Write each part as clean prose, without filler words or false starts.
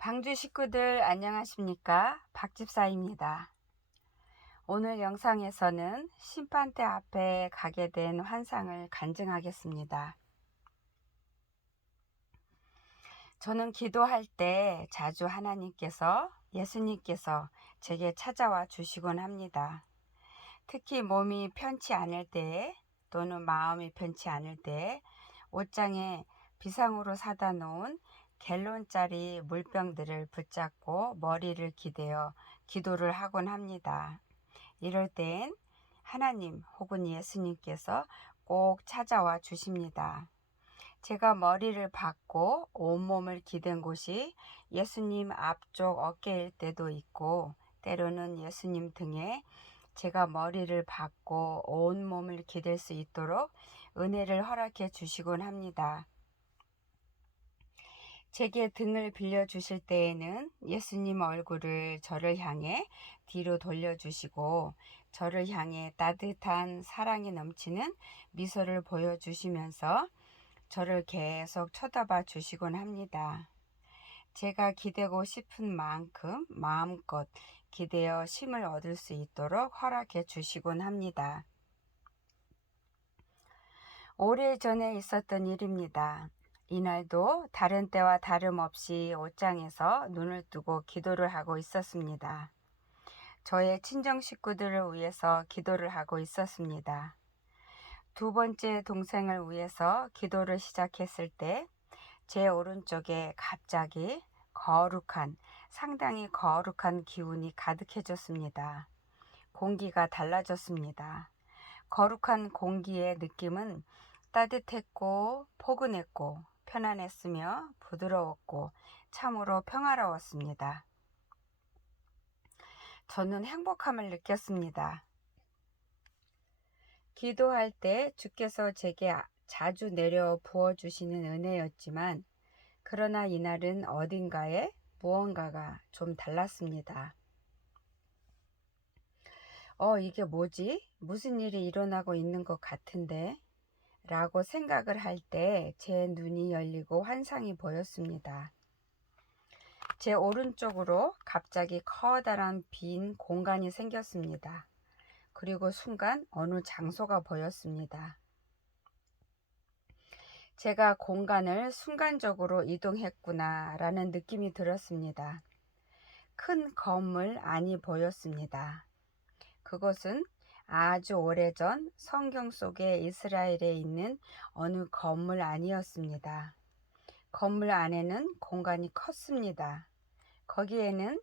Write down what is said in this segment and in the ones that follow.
방주 식구들 안녕하십니까? 박집사입니다. 오늘 영상에서는 심판대 앞에 가게 된 환상을 간증하겠습니다. 저는 기도할 때 자주 하나님께서, 예수님께서 제게 찾아와 주시곤 합니다. 특히 몸이 편치 않을 때에 또는 마음이 편치 않을 때에 옷장에 비상으로 사다 놓은 갤론짜리 물병들을 붙잡고 머리를 기대어 기도를 하곤 합니다. 이럴 땐 하나님 혹은 예수님께서 꼭 찾아와 주십니다. 제가 머리를 박고 온몸을 기댄 곳이 예수님 앞쪽 어깨일 때도 있고, 때로는 예수님 등에 제가 머리를 박고 온몸을 기댈 수 있도록 은혜를 허락해 주시곤 합니다. 제게 등을 빌려주실 때에는 예수님 얼굴을 저를 향해 뒤로 돌려주시고, 저를 향해 따뜻한 사랑이 넘치는 미소를 보여주시면서 저를 계속 쳐다봐 주시곤 합니다. 제가 기대고 싶은 만큼 마음껏 기대어 힘을 얻을 수 있도록 허락해 주시곤 합니다. 오래전에 있었던 일입니다. 이날도 다른 때와 다름없이 옷장에서 눈을 뜨고 기도를 하고 있었습니다. 저의 친정 식구들을 위해서 기도를 하고 있었습니다. 두 번째 동생을 위해서 기도를 시작했을 때 제 오른쪽에 갑자기 상당히 거룩한 기운이 가득해졌습니다. 공기가 달라졌습니다. 거룩한 공기의 느낌은 따뜻했고 포근했고 편안했으며 부드러웠고 참으로 평화로웠습니다. 저는 행복함을 느꼈습니다. 기도할 때 주께서 제게 자주 내려 부어주시는 은혜였지만, 그러나 이날은 어딘가에 무언가가 좀 달랐습니다. 이게 뭐지? 무슨 일이 일어나고 있는 것 같은데? 라고 생각을 할 때 제 눈이 열리고 환상이 보였습니다. 제 오른쪽으로 갑자기 커다란 빈 공간이 생겼습니다. 그리고 순간 어느 장소가 보였습니다. 제가 공간을 순간적으로 이동했구나 라는 느낌이 들었습니다. 큰 건물 안이 보였습니다. 그것은 아주 오래전 성경 속에 이스라엘에 있는 어느 건물 안이었습니다. 건물 안에는 공간이 컸습니다. 거기에는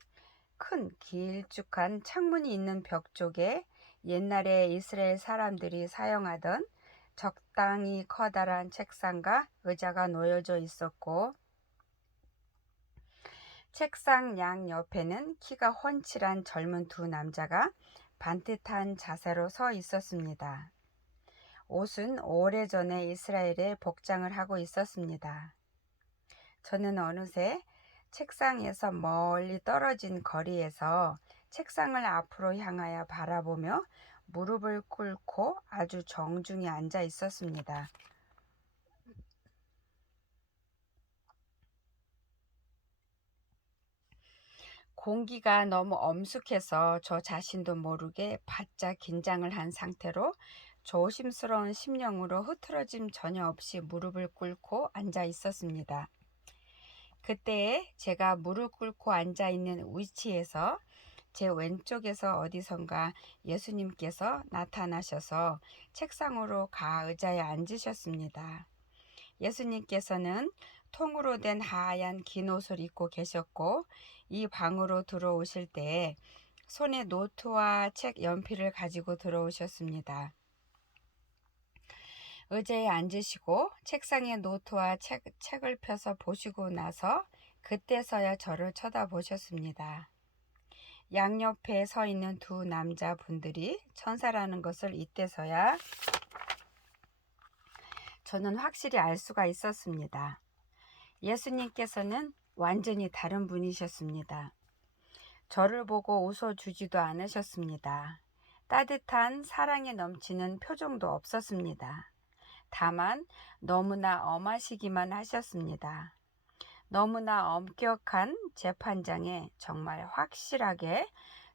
큰 길쭉한 창문이 있는 벽 쪽에 옛날에 이스라엘 사람들이 사용하던 적당히 커다란 책상과 의자가 놓여져 있었고, 책상 양 옆에는 키가 훤칠한 젊은 두 남자가 반듯한 자세로 서 있었습니다. 옷은 오래전에 이스라엘에 복장을 하고 있었습니다. 저는 어느새 책상에서 멀리 떨어진 거리에서 책상을 앞으로 향하여 바라보며 무릎을 꿇고 아주 정중히 앉아 있었습니다. 공기가 너무 엄숙해서 저 자신도 모르게 바짝 긴장을 한 상태로 조심스러운 심령으로 흐트러짐 전혀 없이 무릎을 꿇고 앉아 있었습니다. 그때에 제가 무릎 꿇고 앉아 있는 위치에서 제 왼쪽에서 어디선가 예수님께서 나타나셔서 책상으로 의자에 앉으셨습니다. 예수님께서는 통으로 된 하얀 긴 옷을 입고 계셨고, 이 방으로 들어오실 때 손에 노트와 책, 연필을 가지고 들어오셨습니다. 의자에 앉으시고 책상에 노트와 책을 펴서 보시고 나서 그때서야 저를 쳐다보셨습니다. 양옆에 서 있는 두 남자분들이 천사라는 것을 이때서야 저는 확실히 알 수가 있었습니다. 예수님께서는 완전히 다른 분이셨습니다. 저를 보고 웃어주지도 않으셨습니다. 따뜻한 사랑에 넘치는 표정도 없었습니다. 다만 너무나 엄하시기만 하셨습니다. 너무나 엄격한 재판장에 정말 확실하게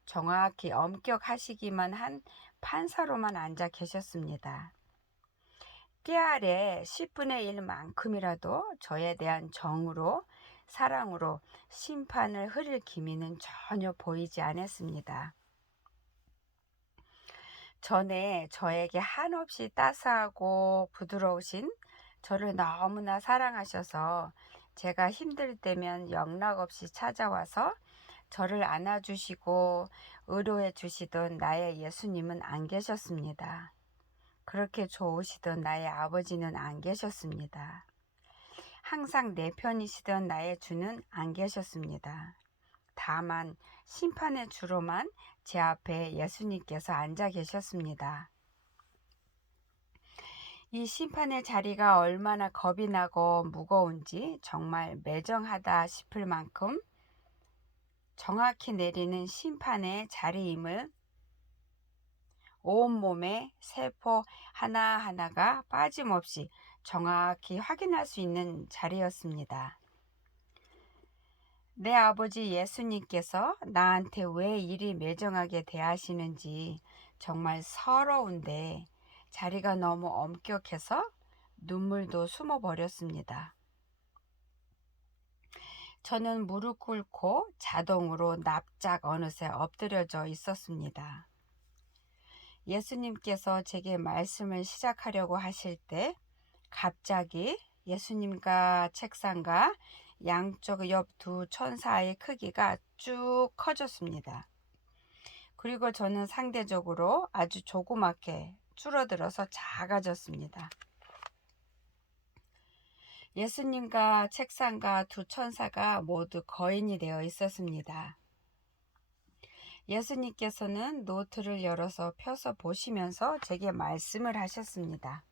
정확히 엄격하시기만 한 판사로만 앉아 계셨습니다. 깨알의 10분의 1만큼이라도 저에 대한 정으로 사랑으로 심판을 흐릴 기미는 전혀 보이지 않았습니다. 전에 저에게 한없이 따스하고 부드러우신 저를 너무나 사랑하셔서 제가 힘들 때면 영락없이 찾아와서 저를 안아주시고 의료해 주시던 나의 예수님은 안 계셨습니다. 그렇게 좋으시던 나의 아버지는 안 계셨습니다. 항상 내 편이시던 나의 주는 안 계셨습니다. 다만 심판의 주로만 제 앞에 예수님께서 앉아 계셨습니다. 이 심판의 자리가 얼마나 겁이 나고 무거운지 정말 매정하다 싶을 만큼 정확히 내리는 심판의 자리임을 온몸의 세포 하나하나가 빠짐없이 정확히 확인할 수 있는 자리였습니다. 내 아버지 예수님께서 나한테 왜 이리 매정하게 대하시는지 정말 서러운데 자리가 너무 엄격해서 눈물도 숨어버렸습니다. 저는 무릎 꿇고 자동으로 납작 어느새 엎드려져 있었습니다. 예수님께서 제게 말씀을 시작하려고 하실 때 갑자기 예수님과 책상과 양쪽 옆 두 천사의 크기가 쭉 커졌습니다. 그리고 저는 상대적으로 아주 조그맣게 줄어들어서 작아졌습니다. 예수님과 책상과 두 천사가 모두 거인이 되어 있었습니다. 예수님께서는 노트를 열어서 펴서 보시면서 제게 말씀을 하셨습니다.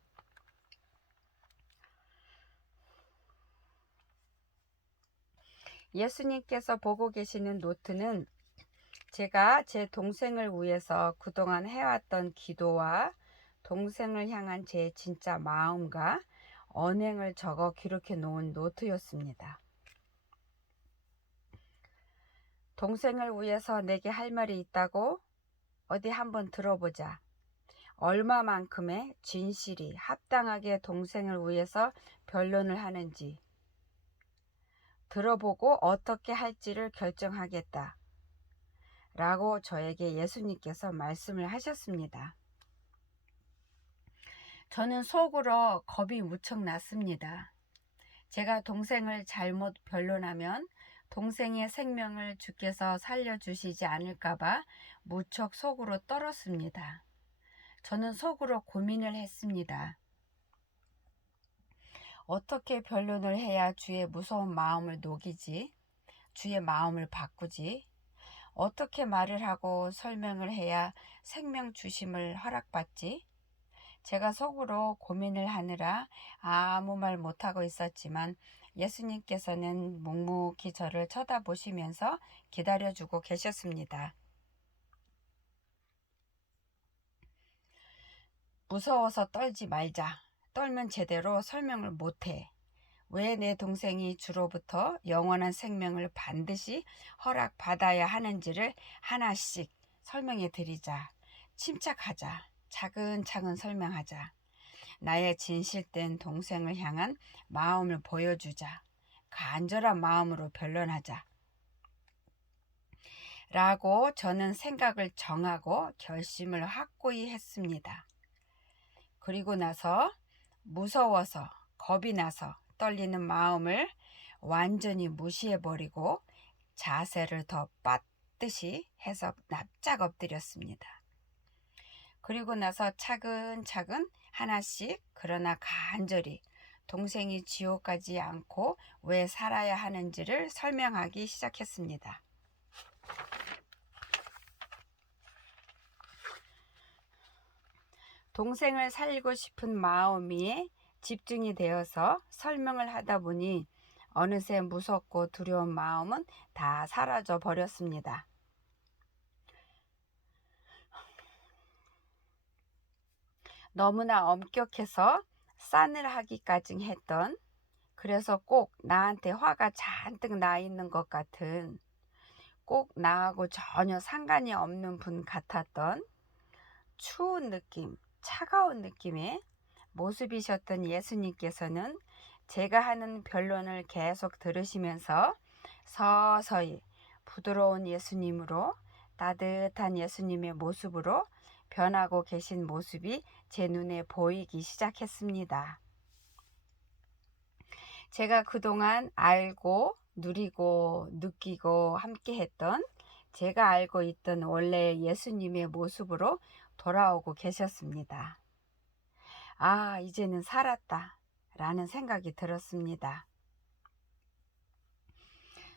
예수님께서 보고 계시는 노트는 제가 제 동생을 위해서 그동안 해왔던 기도와 동생을 향한 제 진짜 마음과 언행을 적어 기록해 놓은 노트였습니다. 동생을 위해서 내게 할 말이 있다고? 어디 한번 들어보자. 얼마만큼의 진실이 합당하게 동생을 위해서 변론을 하는지 들어보고 어떻게 할지를 결정하겠다. 라고 저에게 예수님께서 말씀을 하셨습니다. 저는 속으로 겁이 무척 났습니다. 제가 동생을 잘못 변론하면 동생의 생명을 주께서 살려주시지 않을까봐 무척 속으로 떨었습니다. 저는 속으로 고민을 했습니다. 어떻게 변론을 해야 주의 무서운 마음을 녹이지? 주의 마음을 바꾸지? 어떻게 말을 하고 설명을 해야 생명 주심을 허락받지? 제가 속으로 고민을 하느라 아무 말 못하고 있었지만 예수님께서는 묵묵히 저를 쳐다보시면서 기다려주고 계셨습니다. 무서워서 떨지 말자. 떨면 제대로 설명을 못해. 왜 내 동생이 주로부터 영원한 생명을 반드시 허락받아야 하는지를 하나씩 설명해 드리자. 침착하자. 차근차근 설명하자. 나의 진실된 동생을 향한 마음을 보여주자. 간절한 마음으로 변론하자. 라고 저는 생각을 정하고 결심을 확고히 했습니다. 그리고 나서 무서워서 겁이 나서 떨리는 마음을 완전히 무시해버리고 자세를 더 빳듯이 해서 납작 엎드렸습니다. 그리고 나서 차근차근 하나씩 그러나 간절히 동생이 지옥 가지 않고 왜 살아야 하는지를 설명하기 시작했습니다. 동생을 살리고 싶은 마음이 집중이 되어서 설명을 하다 보니 어느새 무섭고 두려운 마음은 다 사라져 버렸습니다. 너무나 엄격해서 싸늘하기까지 했던 그래서 꼭 나한테 화가 잔뜩 나 있는 것 같은, 꼭 나하고 전혀 상관이 없는 분 같았던 추운 느낌, 차가운 느낌의 모습이셨던 예수님께서는 제가 하는 변론을 계속 들으시면서 서서히 부드러운 예수님으로, 따뜻한 예수님의 모습으로 변하고 계신 모습이 제 눈에 보이기 시작했습니다. 제가 그동안 알고 누리고 느끼고 함께 했던, 제가 알고 있던 원래 예수님의 모습으로 돌아오고 계셨습니다. 아, 이제는 살았다 라는 생각이 들었습니다.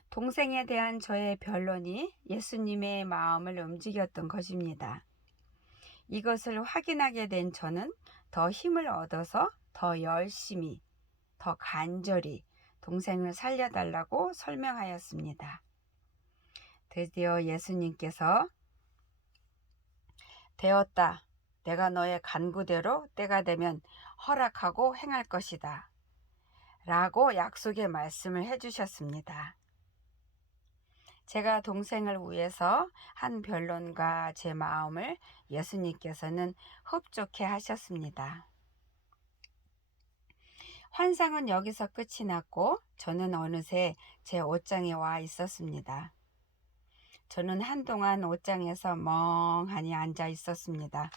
동생에 대한 저의 변론이 예수님의 마음을 움직였던 것입니다. 이것을 확인하게 된 저는 더 힘을 얻어서 더 열심히, 더 간절히 동생을 살려달라고 설명하였습니다. 드디어 예수님께서 되었다. 내가 너의 간구대로 때가 되면 허락하고 행할 것이다. 라고 약속의 말씀을 해주셨습니다. 제가 동생을 위해서 한 변론과 제 마음을 예수님께서는 흡족해 하셨습니다. 환상은 여기서 끝이 났고 저는 어느새 제 옷장에 와 있었습니다. 저는 한동안 옷장에서 멍하니 앉아 있었습니다.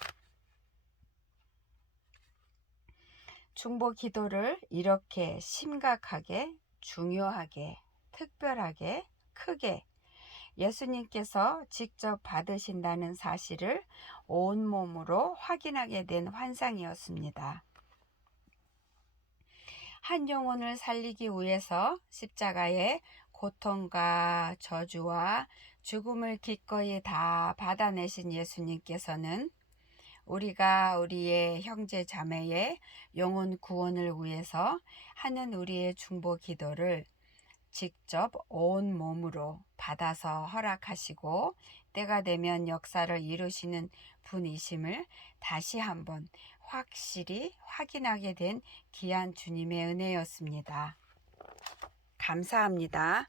중보 기도를 이렇게 심각하게, 중요하게, 특별하게, 크게 예수님께서 직접 받으신다는 사실을 온몸으로 확인하게 된 환상이었습니다. 한 영혼을 살리기 위해서 십자가의 고통과 저주와 죽음을 기꺼이 다 받아내신 예수님께서는 우리가 우리의 형제 자매의 영혼 구원을 위해서 하는 우리의 중보 기도를 직접 온 몸으로 받아서 허락하시고 때가 되면 역사를 이루시는 분이심을 다시 한번 확실히 확인하게 된 귀한 주님의 은혜였습니다. 감사합니다.